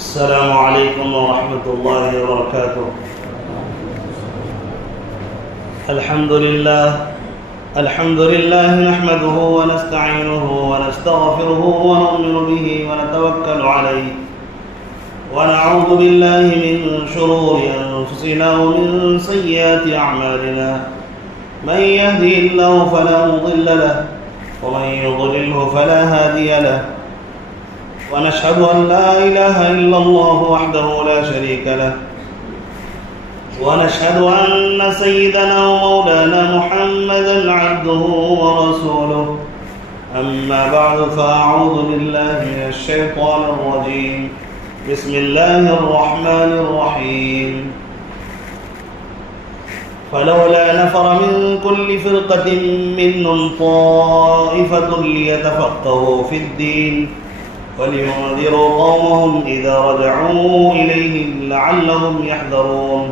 السلام عليكم ورحمة الله وبركاته. الحمد لله نحمده ونستعينه ونستغفره ونؤمن به ونتوكل عليه ونعوذ بالله من شرور أنفسنا ومن سيئات أعمالنا. من يهده الله فلا مضل له ومن يضلله فلا هادي له. ونشهد أن لا إله إلا الله وحده لا شريك له. ونشهد أن سيدنا ومولانا محمدا عبده ورسوله. أما بعد فأعوذ بالله من الشيطان الرجيم. بسم الله الرحمن الرحيم. فلولا نفر من كل فرقة منهم طائفة ليتفقهوا في الدين ولينذروا قومهم إذا رجعوا إليهم لعلهم يحذرون.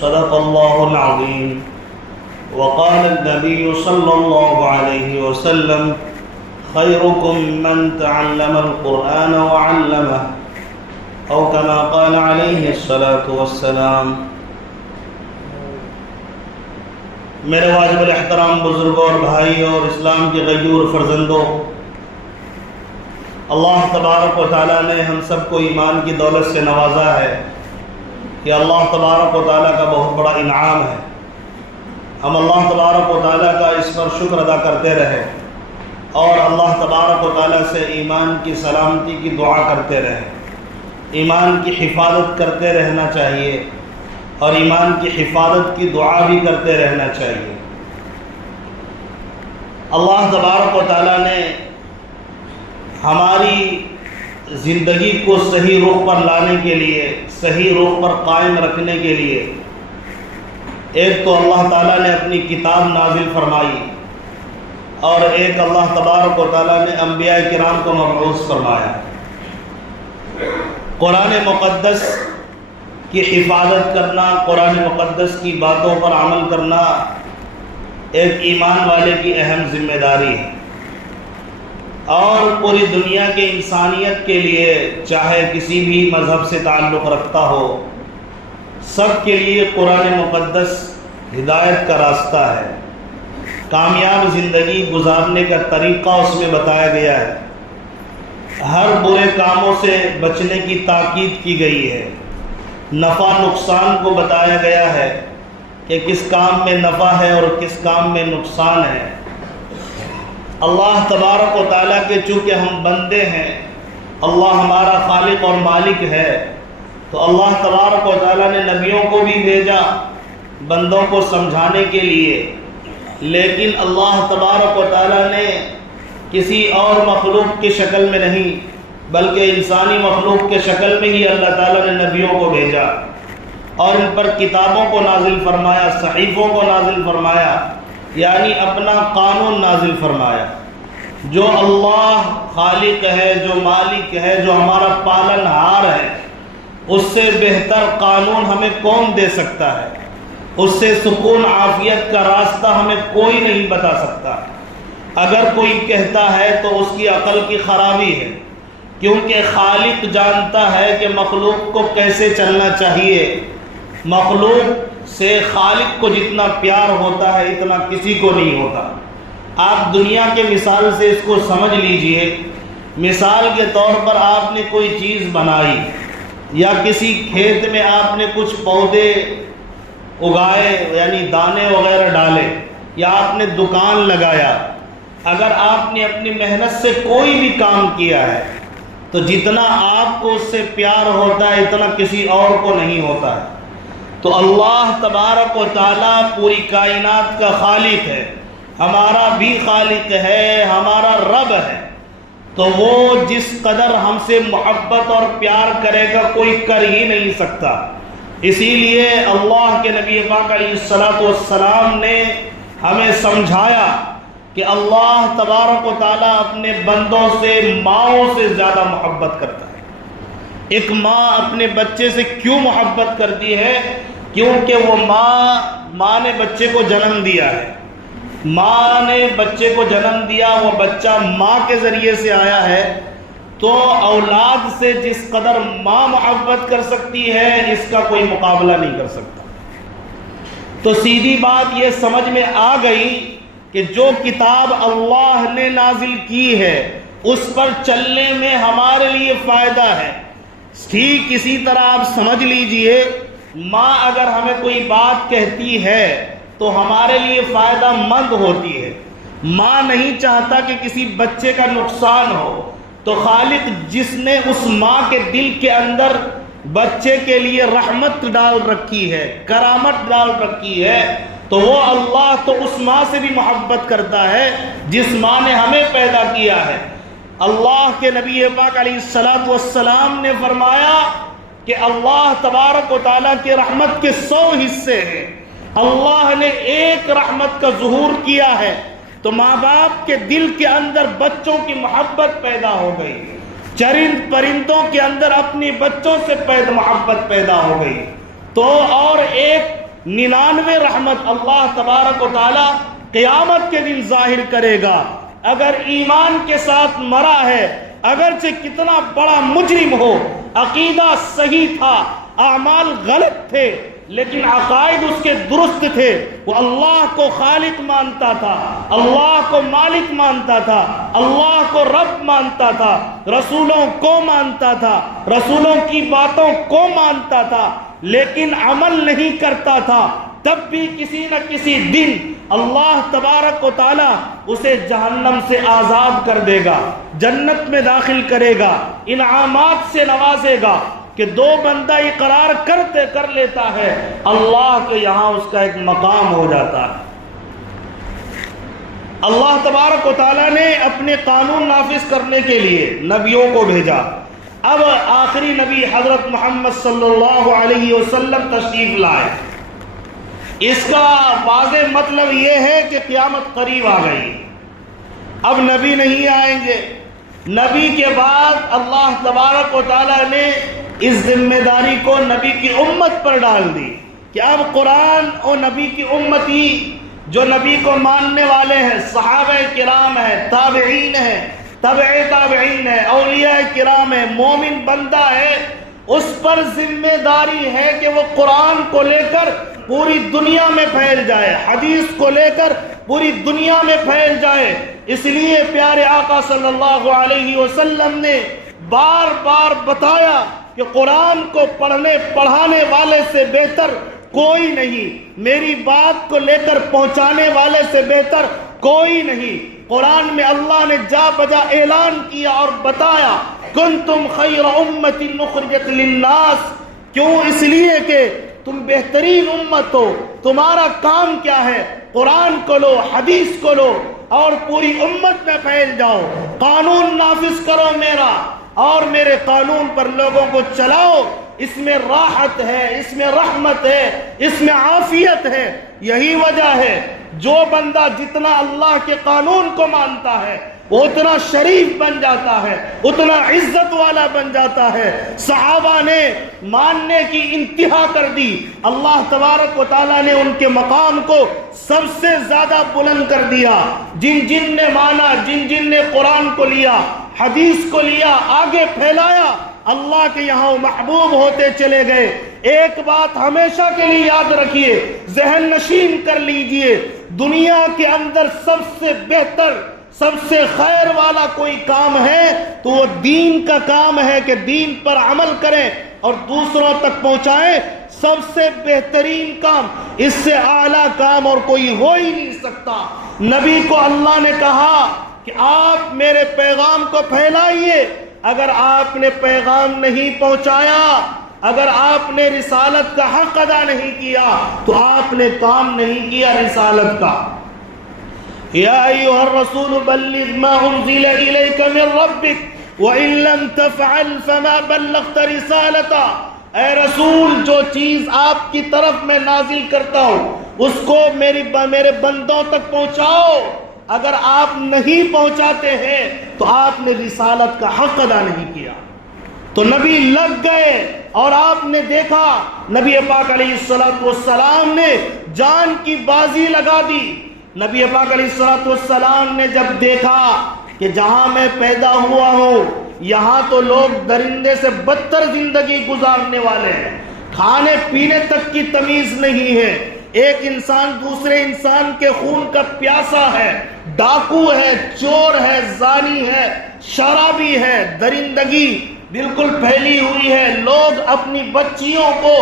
صدق الله العظيم. وقال النبي صلى الله عليه وسلم: خيركم من تعلم القرآن وعلمه، أو كما قال عليه الصلاة والسلام. میرے واجب الاحترام بزرگوں اور بھائیوں اور اسلام کے غیور فرزندوں، اللہ تبارک و تعالیٰ نے ہم سب کو ایمان کی دولت سے نوازا ہے کہ اللہ تبارک و تعالیٰ کا بہت بڑا انعام ہے. ہم اللہ تبارک و تعالیٰ کا اس پر شکر ادا کرتے رہیں اور اللہ تبارک و تعالیٰ سے ایمان کی سلامتی کی دعا کرتے رہیں. ایمان کی حفاظت کرتے رہنا چاہیے اور ایمان کی حفاظت کی دعا بھی کرتے رہنا چاہیے. اللہ تبارک و تعالیٰ نے ہماری زندگی کو صحیح رخ پر لانے کے لیے، صحیح رخ پر قائم رکھنے کے لیے، ایک تو اللہ تعالیٰ نے اپنی کتاب نازل فرمائی اور ایک اللہ تبارک و تعالیٰ نے انبیاء کرام کو مبعوث فرمایا. قرآن مقدس کی حفاظت کرنا، قرآن مقدس کی باتوں پر عمل کرنا ایک ایمان والے کی اہم ذمہ داری ہے. اور پوری دنیا کے انسانیت کے لیے، چاہے کسی بھی مذہب سے تعلق رکھتا ہو، سب کے لیے قرآن مقدس ہدایت کا راستہ ہے. کامیاب زندگی گزارنے کا طریقہ اس میں بتایا گیا ہے. ہر برے کاموں سے بچنے کی تاکید کی گئی ہے. نفع نقصان کو بتایا گیا ہے کہ کس کام میں نفع ہے اور کس کام میں نقصان ہے. اللہ تبارک و تعالیٰ کے چونکہ ہم بندے ہیں، اللہ ہمارا خالق اور مالک ہے، تو اللہ تبارک و تعالیٰ نے نبیوں کو بھی بھیجا بندوں کو سمجھانے کے لیے. لیکن اللہ تبارک و تعالیٰ نے کسی اور مخلوق کی شکل میں نہیں بلکہ انسانی مخلوق کے شکل میں ہی اللہ تعالیٰ نے نبیوں کو بھیجا اور ان پر کتابوں کو نازل فرمایا، صحیفوں کو نازل فرمایا، یعنی اپنا قانون نازل فرمایا. جو اللہ خالق ہے، جو مالک ہے، جو ہمارا پالن ہار ہے، اس سے بہتر قانون ہمیں کون دے سکتا ہے؟ اس سے سکون عافیت کا راستہ ہمیں کوئی نہیں بتا سکتا. اگر کوئی کہتا ہے تو اس کی عقل کی خرابی ہے، کیونکہ خالق جانتا ہے کہ مخلوق کو کیسے چلنا چاہیے. مخلوق سے خالق کو جتنا پیار ہوتا ہے اتنا کسی کو نہیں ہوتا. آپ دنیا کے مثال سے اس کو سمجھ لیجئے. مثال کے طور پر آپ نے کوئی چیز بنائی یا کسی کھیت میں آپ نے کچھ پودے اگائے، یعنی دانے وغیرہ ڈالے، یا آپ نے دکان لگایا. اگر آپ نے اپنی محنت سے کوئی بھی کام کیا ہے تو جتنا آپ کو اس سے پیار ہوتا ہے اتنا کسی اور کو نہیں ہوتا ہے. تو اللہ تبارک و تعالیٰ پوری کائنات کا خالق ہے، ہمارا بھی خالق ہے، ہمارا رب ہے. تو وہ جس قدر ہم سے محبت اور پیار کرے گا کوئی کر ہی نہیں سکتا. اسی لیے اللہ کے نبی پاک علیہ الصلوۃ والسلام نے ہمیں سمجھایا کہ اللہ تبارک و تعالیٰ اپنے بندوں سے ماؤں سے زیادہ محبت کرتا ہے. ایک ماں اپنے بچے سے کیوں محبت کرتی ہے؟ کیونکہ وہ ماں نے بچے کو جنم دیا ہے. ماں نے بچے کو جنم دیا، وہ بچہ ماں کے ذریعے سے آیا ہے. تو اولاد سے جس قدر ماں محبت کر سکتی ہے اس کا کوئی مقابلہ نہیں کر سکتا۔ تو سیدھی بات یہ سمجھ میں آ گئی کہ جو کتاب اللہ نے نازل کی ہے اس پر چلنے میں ہمارے لیے فائدہ ہے۔ ٹھیک اسی طرح آپ سمجھ لیجئے، ماں اگر ہمیں کوئی بات کہتی ہے تو ہمارے لیے فائدہ مند ہوتی ہے۔ ماں نہیں چاہتا کہ کسی بچے کا نقصان ہو، تو خالق جس نے اس ماں کے دل کے اندر بچے کے لیے رحمت ڈال رکھی ہے، کرامت ڈال رکھی ہے، تو وہ اللہ تو اس ماں سے بھی محبت کرتا ہے جس ماں نے ہمیں پیدا کیا ہے۔ اللہ کے نبی پاک علیہ السلام نے فرمایا کہ اللہ تبارک و تعالیٰ کے رحمت کے 100 حصے ہیں، اللہ نے ایک رحمت کا ظہور کیا ہے تو ماں باپ کے دل کے اندر بچوں کی محبت پیدا ہو گئی، چرند پرندوں کے اندر اپنی بچوں سے محبت پیدا ہو گئی، تو اور ایک 99 رحمت اللہ تبارک و تعالیٰ قیامت کے دن ظاہر کرے گا۔ اگر ایمان کے ساتھ مرا ہے، اگرچہ کتنا بڑا مجرم ہو، عقیدہ صحیح تھا، اعمال غلط تھے لیکن عقائد اس کے درست تھے، وہ اللہ کو خالق مانتا تھا، اللہ کو مالک مانتا تھا، اللہ کو رب مانتا تھا، رسولوں کو مانتا تھا، رسولوں کی باتوں کو مانتا تھا، لیکن عمل نہیں کرتا تھا، تب بھی کسی نہ کسی دن اللہ تبارک و تعالیٰ اسے جہنم سے آزاد کر دے گا، جنت میں داخل کرے گا، انعامات سے نوازے گا کہ دو بندہ اقرار کر لیتا ہے، اللہ کے یہاں اس کا ایک مقام ہو جاتا ہے۔ اللہ تبارک و تعالیٰ نے اپنے قانون نافذ کرنے کے لیے نبیوں کو بھیجا۔ اب آخری نبی حضرت محمد صلی اللہ علیہ وسلم تشریف لائے۔ اس کا واضح مطلب یہ ہے کہ قیامت قریب آ گئی، اب نبی نہیں آئیں گے۔ نبی کے بعد اللہ تبارک و تعالیٰ نے اس ذمہ داری کو نبی کی امت پر ڈال دی کہ اب قرآن اور نبی کی امتی جو نبی کو ماننے والے ہیں، صحابہ کرام ہیں، تابعین ہیں، تبع تابعین ہیں، اولیاء کرام ہیں، مومن بندہ ہے، اس پر ذمہ داری ہے کہ وہ قرآن کو لے کر پوری دنیا میں پھیل جائے، حدیث کو لے کر پوری دنیا میں پھیل جائے۔ اس لیے پیارے آقا صلی اللہ علیہ وسلم نے بار بار بتایا کہ قرآن کو پڑھنے پڑھانے والے سے بہتر کوئی نہیں، میری بات کو لے کر پہنچانے والے سے بہتر کوئی نہیں۔ قرآن میں اللہ نے جا بجا اعلان کیا اور بتایا کنتم خیر امت اخرجت للناس، کیوں؟ اس لیے کہ تم بہترین امت ہو، تمہارا کام کیا ہے؟ قرآن کو لو، حدیث کو لو اور پوری امت میں پھیل جاؤ، قانون نافذ کرو میرا اور میرے قانون پر لوگوں کو چلاؤ، اس میں راحت ہے، اس میں رحمت ہے، اس میں عافیت ہے۔ یہی وجہ ہے جو بندہ جتنا اللہ کے قانون کو مانتا ہے وہ اتنا شریف بن جاتا ہے، اتنا عزت والا بن جاتا ہے۔ صحابہ نے ماننے کی انتہا کر دی، اللہ تبارک و تعالیٰ نے ان کے مقام کو سب سے زیادہ بلند کر دیا۔ جن جن نے مانا، جن جن نے قرآن کو لیا، حدیث کو لیا، آگے پھیلایا، اللہ کے یہاں محبوب ہوتے چلے گئے۔ ایک بات ہمیشہ کے لیے یاد رکھیے، ذہن نشین کر لیجئے، دنیا کے اندر سب سے بہتر، سب سے خیر والا کوئی کام ہے تو وہ دین کا کام ہے کہ دین پر عمل کریں اور دوسروں تک پہنچائیں۔ سب سے بہترین کام، اس سے اعلیٰ کام اور کوئی ہو ہی نہیں سکتا۔ نبی کو اللہ نے کہا کہ آپ میرے پیغام کو پھیلائیے، اگر آپ نے پیغام نہیں پہنچایا، اگر آپ نے رسالت کا حق ادا نہیں کیا تو آپ نے کام نہیں کیا رسالت کا۔ یا ایھا الرسول بلغ ما انزل الیک من ربک وان لم تفعل فما بلغت رسالتہ۔ اے رسول، جو چیز آپ کی طرف میں نازل کرتا ہوں اس کو میرے بندوں تک پہنچاؤ، اگر آپ نہیں پہنچاتے ہیں تو آپ نے رسالت کا حق ادا نہیں کیا۔ تو نبی لگ گئے اور آپ نے دیکھا نبی پاک علیہ السلام نے جان کی بازی لگا دی۔ نبی پاک علیہ السلام نے جب دیکھا کہ جہاں میں پیدا ہوا ہوں یہاں تو لوگ درندے سے بدتر زندگی گزارنے والے ہیں، کھانے پینے تک کی تمیز نہیں ہے، ایک انسان دوسرے انسان کے خون کا پیاسا ہے، ڈاکو ہے، چور ہے، زانی ہے، شرابی ہے، درندگی بالکل پھیلی ہوئی ہے۔ لوگ اپنی بچیوں کو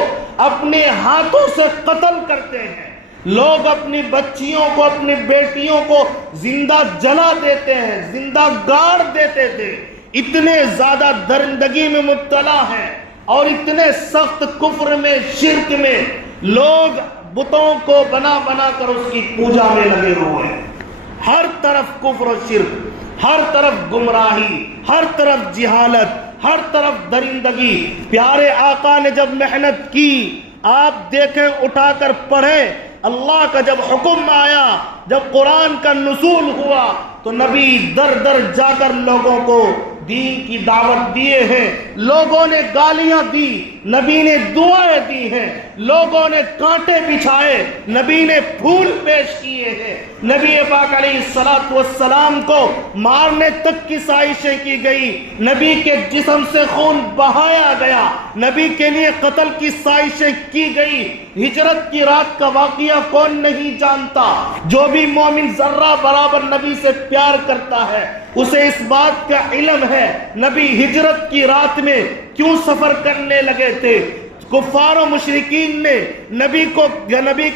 اپنے ہاتھوں سے قتل کرتے ہیں، لوگ اپنی بچیوں کو، اپنی بیٹیوں کو زندہ جلا دیتے ہیں، زندہ گاڑ دیتے تھے۔ اتنے زیادہ درندگی میں مبتلا ہیں اور اتنے سخت کفر میں، شرک میں، لوگ بتوں کو بنا بنا کر اس کی پوجا میں لگے ہوئے ہیں۔ ہر طرف کفر و شرک، ہر طرف گمراہی، ہر طرف جہالت، ہر طرف درندگی۔ پیارے آقا نے جب محنت کی، آپ دیکھیں، اٹھا کر پڑھیں، اللہ کا جب حکم آیا، جب قرآن کا نزول ہوا تو نبی در در جا کر لوگوں کو دین کی دعوت دیے ہیں، لوگوں نے گالیاں دی، نبی نے دعائیں دی ہیں، لوگوں نے کانٹے بچھائے، نبی نے پھول پیش کیے ہیں، نبی پاک علیہ السلام کو مارنے تک کی سازشیں کی گئی، نبی کے جسم سے خون بہایا گیا، نبی کے لیے قتل کی سازشیں کی گئی۔ ہجرت کی رات کا واقعہ کون نہیں جانتا؟ جو بھی مومن ذرہ برابر نبی سے پیار کرتا ہے اسے اس بات کا علم ہے نبی ہجرت کی رات میں کیوں سفر کرنے لگے تھے۔ کفار و مشرکین نے نبی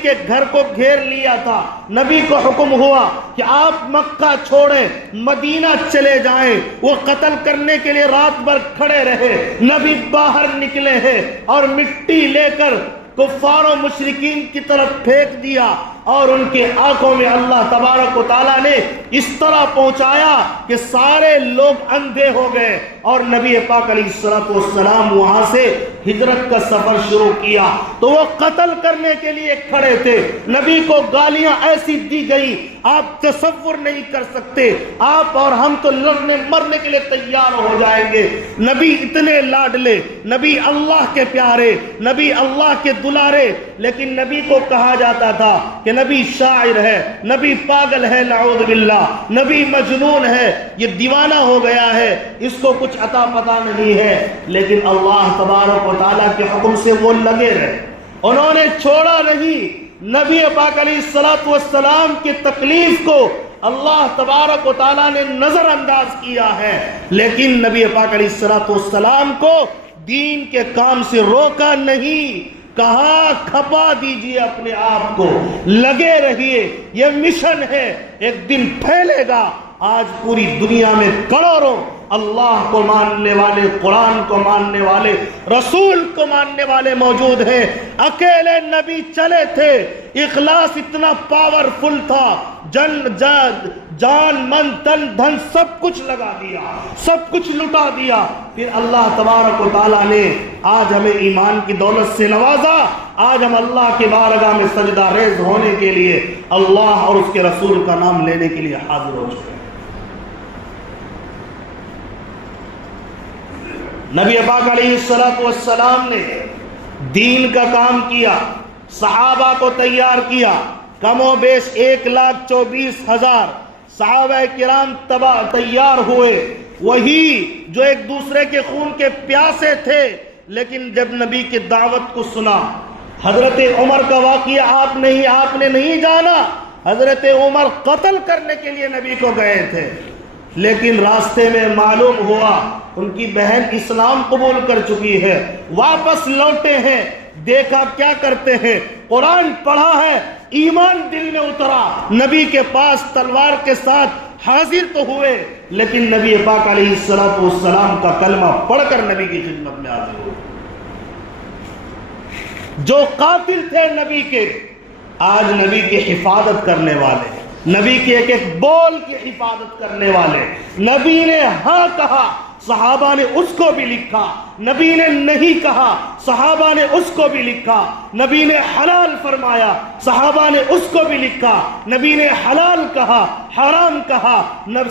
کے گھر کو گھیر لیا تھا، نبی کو حکم ہوا کہ آپ مکہ چھوڑیں، مدینہ چلے جائیں، وہ قتل کرنے کے لیے رات بھر کھڑے رہے، نبی باہر نکلے ہیں اور مٹی لے کر کفار و مشرکین کی طرف پھینک دیا اور ان کے آنکھوں میں اللہ تبارک و تعالیٰ نے اس طرح پہنچایا کہ سارے لوگ اندھے ہو گئے، اور نبی پاک علیہ السلام وہاں سے ہجرت کا سفر شروع کیا تو وہ قتل کرنے کے لیے کھڑے تھے، نبی کو گالیاں ایسی دی گئی آپ تصور نہیں کر سکتے، آپ اور ہم تو لڑنے مرنے کے لیے تیار ہو جائیں گے۔ نبی اتنے لاڈلے، نبی اللہ کے پیارے، نبی اللہ کے دلارے، لیکن نبی کو کہا جاتا تھا کہ نبی شاعر ہے، نبی پاگل ہے، نعوذ باللہ، نبی مجنون ہے، یہ دیوانہ ہو گیا ہے، اس کو کچھ عطا پتہ نہیں ہے۔ لیکن اللہ تبارک و تعالیٰ کے حکم سے وہ لگے رہے، انہوں نے چھوڑا نہیں۔ نبی پاک علیہ السلام کی تکلیف کو اللہ تبارک و تعالیٰ نے نظر انداز کیا ہے، لیکن نبی پاک علیہ السلام کو دین کے کام سے روکا نہیں، کہا کھپا دیجئے اپنے آپ کو، لگے رہیے، یہ مشن ہے، ایک دن پھیلے گا۔ آج پوری دنیا میں کروڑوں اللہ کو ماننے والے، قرآن کو ماننے والے، رسول کو ماننے والے موجود ہیں۔ اکیلے نبی چلے تھے، اخلاص اتنا پاورفل تھا، جان من تن دھن سب کچھ لگا دیا، سب کچھ لٹا دیا، پھر اللہ تبارک و تعالیٰ نے آج ہمیں ایمان کی دولت سے نوازا۔ آج ہم اللہ کے بارگاہ میں سجدہ ریز ہونے کے لیے، اللہ اور اس کے رسول کا نام لینے کے لیے حاضر ہو چکے ہیں۔ نبی پاک علیہ السلام نے دین کا کام کیا، صحابہ کو تیار کیا، کم و بیش 1,24,000 صحابہ کرام تیار ہوئے، وہی جو ایک دوسرے کے خون کے پیاسے تھے، لیکن جب نبی کی دعوت کو سنا، حضرت عمر کا واقعہ آپ نے نہیں جانا، حضرت عمر قتل کرنے کے لیے نبی کو گئے تھے، لیکن راستے میں معلوم ہوا ان کی بہن اسلام قبول کر چکی ہے، واپس لوٹے ہیں، دیکھا کیا کرتے ہیں، قرآن پڑھا ہے، ایمان دل میں اترا، نبی کے پاس تلوار کے ساتھ حاضر تو ہوئے، لیکن نبی پاک علیہ السلام کا کلمہ پڑھ کر نبی کی خدمت میں حاضر ہوئے۔ جو قاتل تھے نبی کے، آج نبی کی حفاظت کرنے والے، نبی کے ایک ایک بول کی حفاظت کرنے والے، نبی نے ہاں کہا، صحابہ نے اس کو بھی لکھا، نبی نے نہیں کہا، صحابہ نے اس کو بھی لکھا، نبی نے حلال فرمایا، صحابہ نے اس کو بھی لکھا، نبی نے حلال کہا، حرام کہا،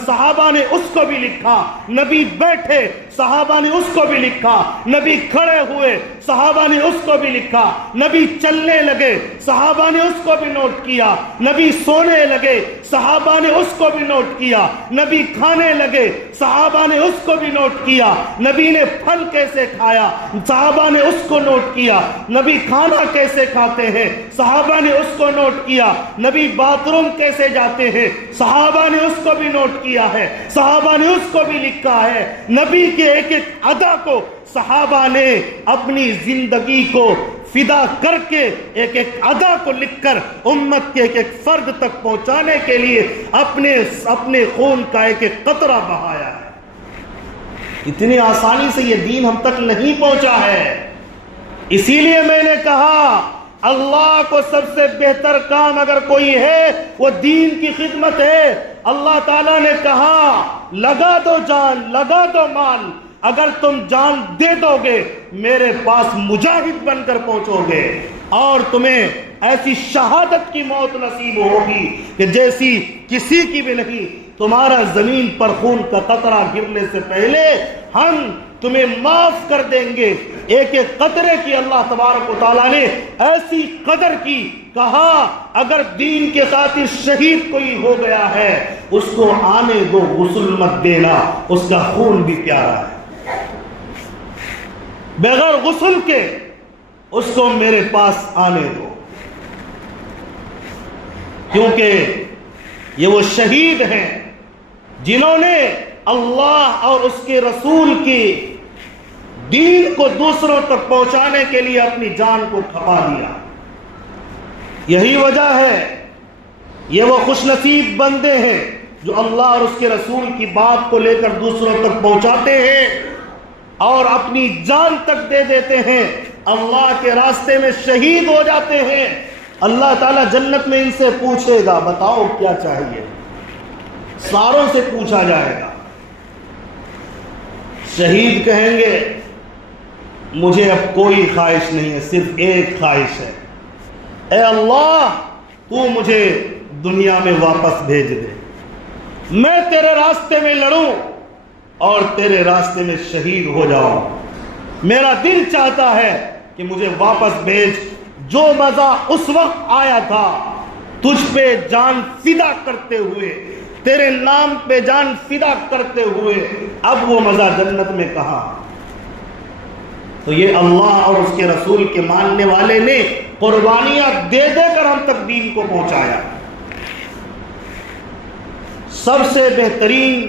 صحابہ نے اس کو بھی لکھا، نبی بیٹھے، صحابہ نے اس کو بھی لکھا، نبی کھڑے ہوئے، صحابہ نے اس کو بھی لکھا، نبی چلنے لگے، صحابہ نے اس کو بھی نوٹ کیا، نبی سونے لگے، صحابہ نے اس کو بھی نوٹ کیا، نبی کھانے لگے، صحابہ نے اس کو بھی نوٹ کیا، نبی نے پھل کیسے کھایا، صحابہ نے اس کو نوٹ کیا، نبی کھانا کیسے کھاتے ہیں، صحابہ نے اس کو نوٹ کیا، نبی باتھ روم کیسے جاتے ہیں، صحابہ نے اس کو بھی نوٹ کیا ہے، صحابہ نے اس کو بھی لکھا ہے۔ نبی کے ایک ایک ادا کو صحابہ نے اپنی زندگی کو فدا کر کے ایک ایک ادا کو لکھ کر امت کے ایک ایک فرد تک پہنچانے کے لیے اپنے خون کا ایک ایک قطرہ بہایا ہے۔ اتنی آسانی سے یہ دین ہم تک نہیں پہنچا ہے۔ اسی لیے میں نے کہا اللہ کو سب سے بہتر کام اگر کوئی ہے وہ دین کی خدمت ہے۔ اللہ تعالیٰ نے کہا لگا دو جان، لگا دو مال، اگر تم جان دے دو گے میرے پاس مجاہد بن کر پہنچو گے اور تمہیں ایسی شہادت کی موت نصیب ہوگی کہ جیسی کسی کی بھی نہیں۔ تمہارا زمین پر خون کا قطرہ گرنے سے پہلے ہم تمہیں معاف کر دیں گے۔ ایک ایک قطرے کی اللہ تبارک و تعالیٰ نے ایسی قدر کی، کہا اگر دین کے خاطر شہید کوئی ہو گیا ہے اس کو آنے دو، غسل مت دینا، اس کا خون بھی پیارا ہے، بغیر غسل کے اس کو میرے پاس آنے دو، کیونکہ یہ وہ شہید ہیں جنہوں نے اللہ اور اس کے رسول کی دین کو دوسروں تک پہنچانے کے لیے اپنی جان کو کھپا دیا۔ یہی وجہ ہے یہ وہ خوش نصیب بندے ہیں جو اللہ اور اس کے رسول کی بات کو لے کر دوسروں تک پہنچاتے ہیں اور اپنی جان تک دے دیتے ہیں، اللہ کے راستے میں شہید ہو جاتے ہیں۔ اللہ تعالیٰ جنت میں ان سے پوچھے گا بتاؤ کیا چاہیے، ساروں سے پوچھا جائے گا۔ شہید کہیں گے مجھے اب کوئی خواہش نہیں ہے، صرف ایک خواہش ہے، اے اللہ تو مجھے دنیا میں واپس بھیج دے، میں تیرے راستے میں لڑوں اور تیرے راستے میں شہید ہو جاؤں۔ میرا دل چاہتا ہے کہ مجھے واپس بھیج، جو مزہ اس وقت آیا تھا تجھ پہ جان فدا کرتے ہوئے، تیرے نام پہ جان فدا کرتے ہوئے، اب وہ مزہ جنت میں کہاں۔ تو یہ اللہ اور اس کے رسول کے ماننے والے نے قربانیاں دے دے کر ہم تک دین کو پہنچایا۔ سب سے بہترین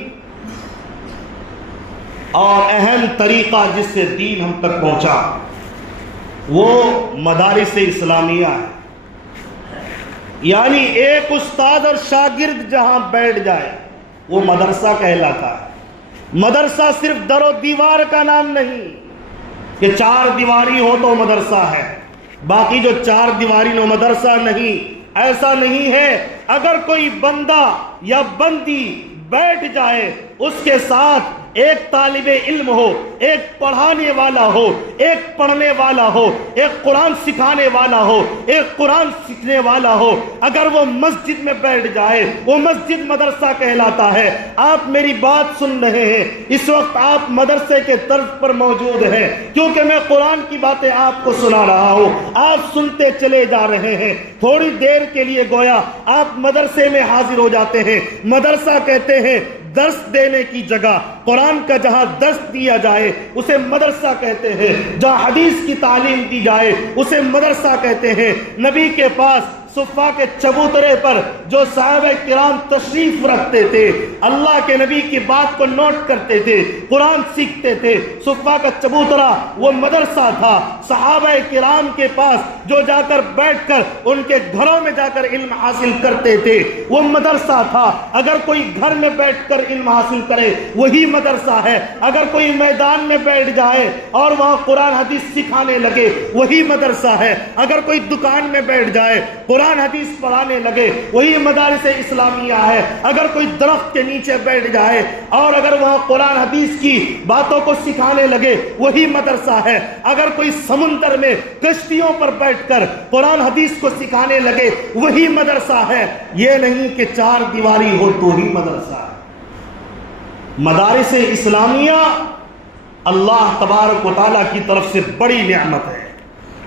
اور اہم طریقہ جس سے دین ہم تک پہنچا وہ مدارس اسلامیہ ہے، یعنی ایک استاد اور شاگرد جہاں بیٹھ جائے وہ مدرسہ کہلاتا ہے۔ مدرسہ صرف در و دیوار کا نام نہیں کہ چار دیواری ہو تو مدرسہ ہے، باقی جو چار دیواری نو مدرسہ نہیں، ایسا نہیں ہے۔ اگر کوئی بندہ یا بندی بیٹھ جائے اس کے ساتھ ایک طالب علم ہو، ایک پڑھانے والا ہو، ایک پڑھنے والا ہو، ایک قرآن سکھانے والا ہو، ایک قرآن سیکھنے والا ہو، اگر وہ مسجد میں بیٹھ جائے وہ مسجد مدرسہ کہلاتا ہے۔ آپ میری بات سن رہے ہیں، اس وقت آپ مدرسے کے طرز پر موجود ہیں کیونکہ میں قرآن کی باتیں آپ کو سنا رہا ہوں، آپ سنتے چلے جا رہے ہیں، تھوڑی دیر کے لیے گویا آپ مدرسے میں حاضر ہو جاتے ہیں۔ مدرسہ کہتے ہیں درس دینے کی جگہ، قرآن کا جہاں درس دیا جائے اسے مدرسہ کہتے ہیں، جہاں حدیث کی تعلیم دی جائے اسے مدرسہ کہتے ہیں۔ نبی کے پاس صفا کے چبوترے پر جو صحابہ کرام تشریف رکھتے تھے، اللہ کے نبی کی بات کو نوٹ کرتے تھے، قرآن سیکھتے تھے، صفا کا چبوترا وہ مدرسہ تھا۔ صحابہ کرام کے پاس جو جا کر بیٹھ کر ان کے گھروں میں جا کر علم حاصل کرتے تھے وہ مدرسہ تھا۔ اگر کوئی گھر میں بیٹھ کر علم حاصل کرے وہی مدرسہ ہے، اگر کوئی میدان میں بیٹھ جائے اور وہاں قرآن حدیث سکھانے لگے وہی مدرسہ ہے، اگر کوئی دکان میں بیٹھ جائے قرآن حدیث پڑھانے لگے وہی مدارس اسلامیہ ہے، اگر کوئی درخت کے نیچے بیٹھ جائے اور اگر وہاں قرآن حدیث کی باتوں کو سکھانے لگے وہی مدرسہ ہے، اگر کوئی سمندر میں کشتیوں پر بیٹھ کر قرآن حدیث کو سکھانے لگے وہی مدرسہ ہے۔ یہ نہیں کہ چار دیواری ہو تو ہی مدرسہ ہے۔ مدارس اسلامیہ اللہ تبارک و تعالیٰ کی طرف سے بڑی نعمت ہے۔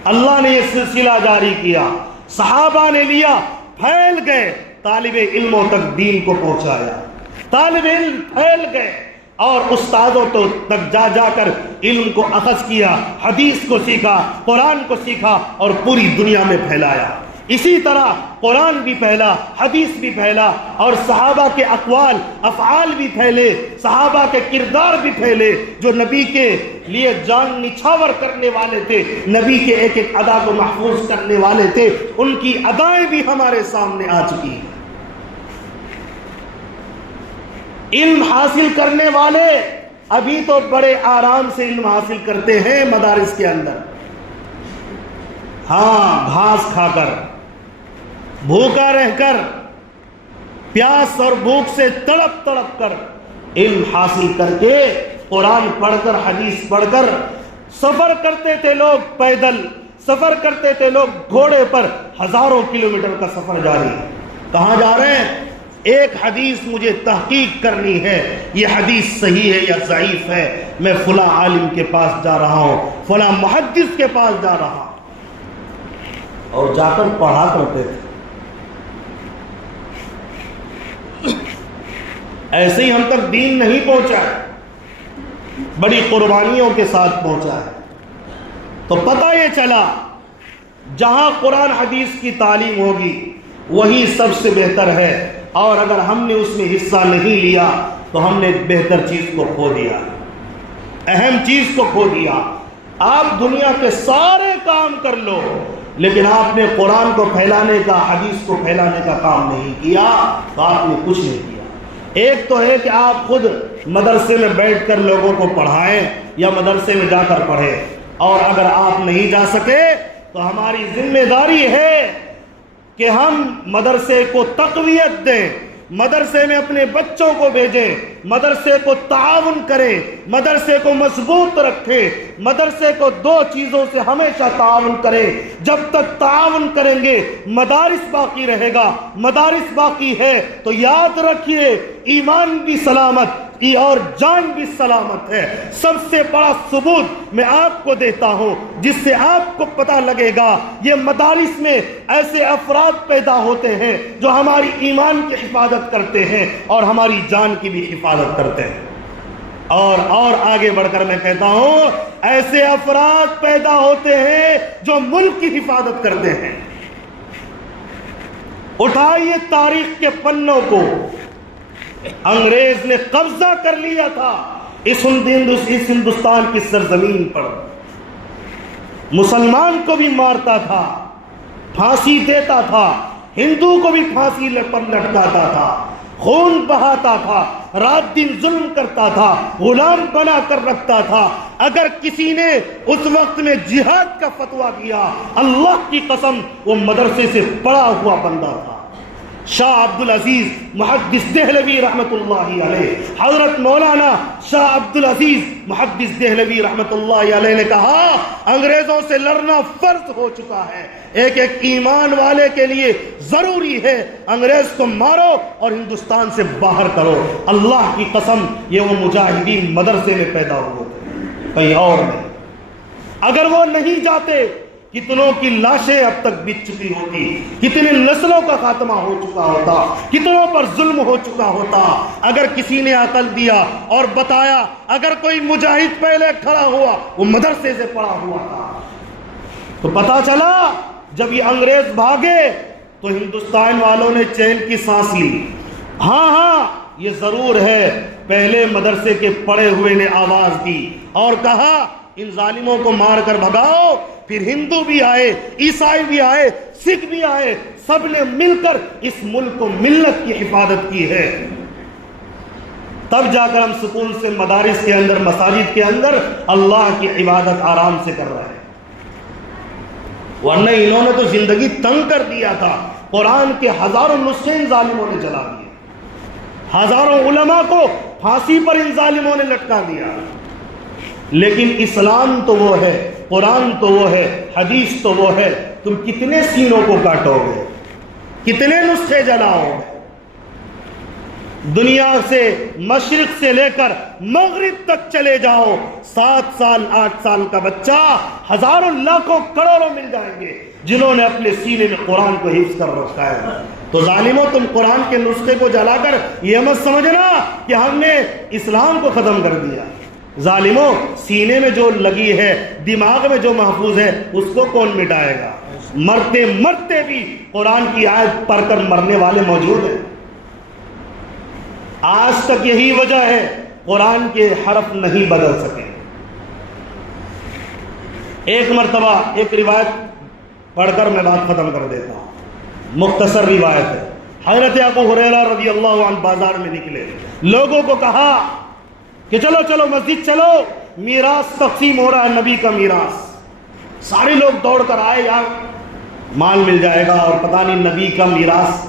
اللہ نے یہ سلسلہ جاری کیا، صحابہ نے لیا، پھیل گئے، طالب علموں تک دین کو پہنچایا، طالب علم پھیل گئے، اور استادوں تک جا جا کر علم کو اخذ کیا، حدیث کو سیکھا، قرآن کو سیکھا اور پوری دنیا میں پھیلایا۔ اسی طرح قرآن بھی پھیلا، حدیث بھی پھیلا، اور صحابہ کے اقوال افعال بھی پھیلے، صحابہ کے کردار بھی پھیلے، جو نبی کے لیے جان نچھاور کرنے والے تھے، نبی کے ایک ایک ادا کو محفوظ کرنے والے تھے، ان کی ادائیں بھی ہمارے سامنے آ چکی ہیں۔ علم حاصل کرنے والے ابھی تو بڑے آرام سے علم حاصل کرتے ہیں مدارس کے اندر، ہاں، گھاس کھا کر، بھوکا رہ کر، پیاس اور بھوک سے تڑپ تڑپ کر علم حاصل کر کے، قرآن پڑھ کر، حدیث پڑھ کر، سفر کرتے تھے لوگ پیدل، سفر کرتے تھے لوگ گھوڑے پر، ہزاروں کلومیٹر کا سفر جاری ہے۔ کہاں جا رہے ہیں؟ ایک حدیث مجھے تحقیق کرنی ہے، یہ حدیث صحیح ہے یا ضعیف ہے، میں فلاں عالم کے پاس جا رہا ہوں، فلاں محدث کے پاس جا رہا ہوں، اور جا کر پڑھا کرتے تھے۔ ایسے ہی ہم تک دین نہیں پہنچا ہے، بڑی قربانیوں کے ساتھ پہنچا ہے۔ تو پتہ یہ چلا جہاں قرآن حدیث کی تعلیم ہوگی وہی سب سے بہتر ہے، اور اگر ہم نے اس میں حصہ نہیں لیا تو ہم نے بہتر چیز کو کھو دیا، اہم چیز کو کھو دیا۔ آپ دنیا کے سارے کام کر لو، لیکن آپ نے قرآن کو پھیلانے کا، حدیث کو پھیلانے کا کام نہیں کیا تو آپ نے کچھ نہیں کیا۔ ایک تو ہے کہ آپ خود مدرسے میں بیٹھ کر لوگوں کو پڑھائیں یا مدرسے میں جا کر پڑھیں، اور اگر آپ نہیں جا سکے تو ہماری ذمہ داری ہے کہ ہم مدرسے کو تقویت دیں، مدرسے میں اپنے بچوں کو بھیجیں، مدرسے کو تعاون کریں، مدرسے کو مضبوط رکھیں۔ مدرسے کو دو چیزوں سے ہمیشہ تعاون کریں، جب تک تعاون کریں گے مدارس باقی رہے گا، مدارس باقی ہے تو یاد رکھیے ایمان بھی سلامت اور جان بھی سلامت ہے۔ سب سے بڑا ثبوت میں آپ کو دیتا ہوں جس سے آپ کو پتہ لگے گا، یہ مدارس میں ایسے افراد پیدا ہوتے ہیں جو ہماری ایمان کی حفاظت کرتے ہیں اور ہماری جان کی بھی حفاظت کرتے ہیں، اور آگے بڑھ کر میں کہتا ہوں ایسے افراد پیدا ہوتے ہیں جو ملک کی حفاظت کرتے ہیں۔ اٹھائیے تاریخ کے پنوں کو، انگریز نے قبضہ کر لیا تھا اس ہندوستان کی سرزمین پر، مسلمان کو بھی مارتا تھا، پھانسی دیتا تھا، ہندو کو بھی پھانسی پر لٹکاتا تھا، خون بہاتا تھا، رات دن ظلم کرتا تھا، غلام بنا کر رکھتا تھا۔ اگر کسی نے اس وقت میں جہاد کا فتویٰ کیا، اللہ کی قسم وہ مدرسے سے پڑا ہوا بندہ تھا۔ شاہ عبدالعزیز محدث دہلوی رحمت اللہ علیہ، حضرت مولانا شاہ عبدالعزیز محدث دہلوی رحمت اللہ علیہ نے کہا انگریزوں سے لڑنا فرض ہو چکا ہے، ایک ایک ایمان والے کے لیے ضروری ہے انگریز کو مارو اور ہندوستان سے باہر کرو۔ اللہ کی قسم یہ وہ مجاہدین مدرسے میں پیدا ہوئے تھے، کہیں اور نہیں۔ اگر وہ نہیں جاتے کتنوں کی لاشیں اب تک بچ چکی ہوتی، کتنے نسلوں کا خاتمہ ہو چکا ہوتا، کتنوں پر ظلم ہو چکا ہوتا۔ اگر کسی نے عقل دیا اور بتایا، اگر کوئی مجاہد پہلے کھڑا ہوا وہ مدرسے سے پڑا ہوا تھا، تو پتا چلا جب یہ انگریز بھاگے تو ہندوستان والوں نے چین کی سانس لی۔ ہاں یہ ضرور ہے، پہلے مدرسے کے پڑے ہوئے نے آواز دی اور کہا ان ظالموں کو مار کر بھگاؤ، پھر ہندو بھی آئے، عیسائی بھی آئے، سکھ بھی آئے، سب نے مل کر اس ملک کو ملت کی حفاظت کی ہے۔ تب جا کر ہم سکون سے مدارس کے اندر، مساجد کے اندر اللہ کی عبادت آرام سے کر رہے ہیں، ورنہ انہوں نے تو زندگی تنگ کر دیا تھا۔ قرآن کے ہزاروں نسخے ان ظالموں نے جلا دیے، ہزاروں علماء کو پھانسی پر ان ظالموں نے لٹکا دیا۔ لیکن اسلام تو وہ ہے، قرآن تو وہ ہے، حدیث تو وہ ہے، تم کتنے سینوں کو کاٹو گے، کتنے نسخے جلاؤ گے؟ دنیا سے مشرق سے لے کر مغرب تک چلے جاؤ، 7 سال 8 سال کا بچہ ہزاروں لاکھوں کروڑوں مل جائیں گے جنہوں نے اپنے سینے میں قرآن کو حفظ کر رکھا ہے۔ تو ظالموں تم قرآن کے نسخے کو جلا کر یہ مت سمجھنا کہ ہم نے اسلام کو ختم کر دیا۔ ظالموں سینے میں جو لگی ہے، دماغ میں جو محفوظ ہے، اس کو کون مٹائے گا؟ مرتے مرتے بھی قرآن کی آیت پڑھ کر مرنے والے موجود ہیں۔ آج تک یہی وجہ ہے قرآن کے حرف نہیں بدل سکے۔ ایک مرتبہ ایک روایت پڑھ کر میں بات ختم کر دیتا ہوں، مختصر روایت ہے۔ حضرت ابو ہریرہ رضی اللہ عنہ بازار میں نکلے، لوگوں کو کہا کہ چلو چلو مسجد چلو، میراث تقسیم ہو رہا ہے، نبی کا میراث۔ سارے لوگ دوڑ کر آئے، یار مال مل جائے گا اور پتہ نہیں نبی کا میراث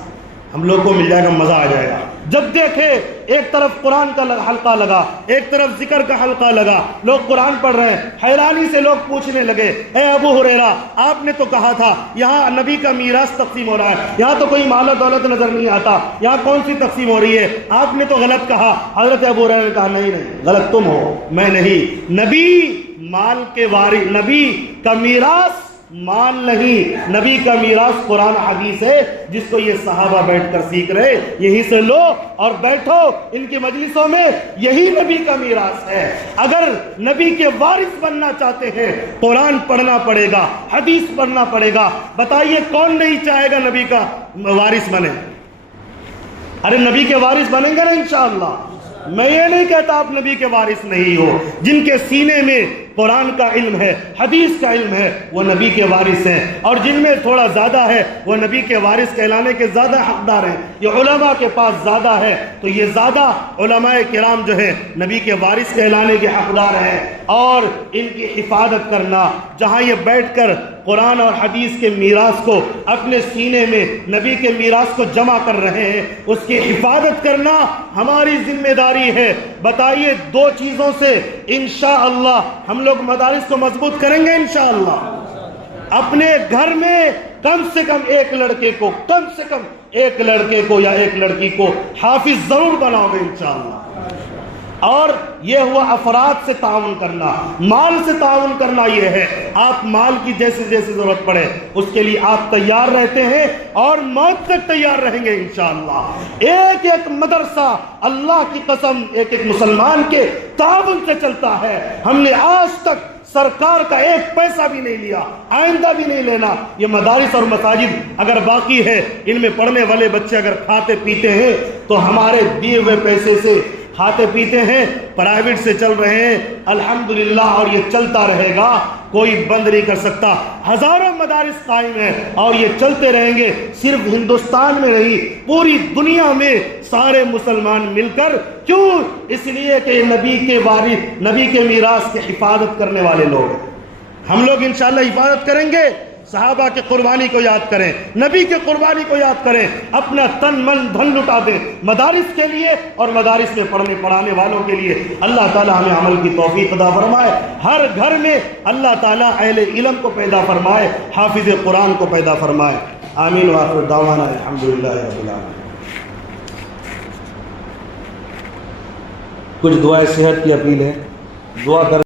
ہم لوگ کو مل جائے گا، مزہ آ جائے گا۔ جب دیکھے ایک طرف قرآن کا حلقہ لگا، ایک طرف ذکر کا حلقہ لگا، لوگ قرآن پڑھ رہے ہیں، حیرانی سے لوگ پوچھنے لگے، اے ابو ہریرہ آپ نے تو کہا تھا یہاں نبی کا میراث تقسیم ہو رہا ہے، یہاں تو کوئی مال و دولت نظر نہیں آتا، یہاں کون سی تقسیم ہو رہی ہے؟ آپ نے تو غلط کہا۔ حضرت ابو ہریرہ نے کہا نہیں، غلط تم ہو، میں نہیں۔ نبی مال کے وارث، نبی کا میراث مال نہیں، نبی کا میراث قرآن حدیث ہے، جس کو یہ صحابہ بیٹھ کر سیکھ رہے، یہیں سے لو اور بیٹھو ان کی مجلسوں میں، یہی نبی کا میراث ہے۔ اگر نبی کے وارث بننا چاہتے ہیں قرآن پڑھنا پڑے گا، حدیث پڑھنا پڑے گا۔ بتائیے کون نہیں چاہے گا نبی کا وارث بنے؟ ارے نبی کے وارث بنیں گے نا انشاءاللہ۔ میں یہ نہیں کہتا آپ نبی کے وارث نہیں ہو، جن کے سینے میں قرآن کا علم ہے، حدیث کا علم ہے، وہ نبی کے وارث ہیں، اور جن میں تھوڑا زیادہ ہے وہ نبی کے وارث کہلانے کے زیادہ حقدار ہیں۔ یہ علماء کے پاس زیادہ ہے تو یہ زیادہ علماء کرام جو ہیں نبی کے وارث کہلانے کے حقدار ہیں، اور ان کی حفاظت کرنا، جہاں یہ بیٹھ کر قرآن اور حدیث کے میراث کو اپنے سینے میں نبی کے میراث کو جمع کر رہے ہیں، اس کی حفاظت کرنا ہماری ذمہ داری ہے۔ بتائیے دو چیزوں سے انشاءاللہ ہم لوگ مدارس کو مضبوط کریں گے انشاءاللہ۔ اپنے گھر میں کم سے کم ایک لڑکے کو، کم سے کم ایک لڑکے کو یا ایک لڑکی کو حافظ ضرور بناؤ گے انشاءاللہ۔ اور یہ ہوا افراد سے تعاون کرنا، مال سے تعاون کرنا، یہ ہے آپ مال کی جیسے جیسے ضرورت پڑے اس کے لیے آپ تیار رہتے ہیں اور موت تک تیار رہیں گے انشاءاللہ۔ ایک ایک مدرسہ اللہ کی قسم ایک ایک مسلمان کے تعاون سے چلتا ہے۔ ہم نے آج تک سرکار کا ایک پیسہ بھی نہیں لیا، آئندہ بھی نہیں لینا۔ یہ مدارس اور مساجد اگر باقی ہے، ان میں پڑھنے والے بچے اگر کھاتے پیتے ہیں تو ہمارے دیے ہوئے پیسے سے کھاتے پیتے ہیں، پرائیویٹ سے چل رہے ہیں الحمدللہ، اور یہ چلتا رہے گا، کوئی بند نہیں کر سکتا۔ ہزاروں مدارس قائم ہیں اور یہ چلتے رہیں گے، صرف ہندوستان میں نہیں پوری دنیا میں سارے مسلمان مل کر۔ کیوں؟ اس لیے کہ نبی کے وارث، نبی کے میراث کی حفاظت کرنے والے لوگ ہیں۔ ہم لوگ انشاءاللہ حفاظت کریں گے، صحابہ کی قربانی کو یاد کریں، نبی کی قربانی کو یاد کریں، اپنا تن من دھن لٹا دیں مدارس کے لیے اور مدارس میں پڑھنے پڑھانے والوں کے لیے۔ اللہ تعالی ہمیں عمل کی توفیق عطا فرمائے، ہر گھر میں اللہ تعالی اہل علم کو پیدا فرمائے، حافظ قرآن کو پیدا فرمائے۔ آمین وآخر دعوانا الحمدللہ رب العالمین۔ کچھ دعائے صحت کی اپیل ہے، دعا کر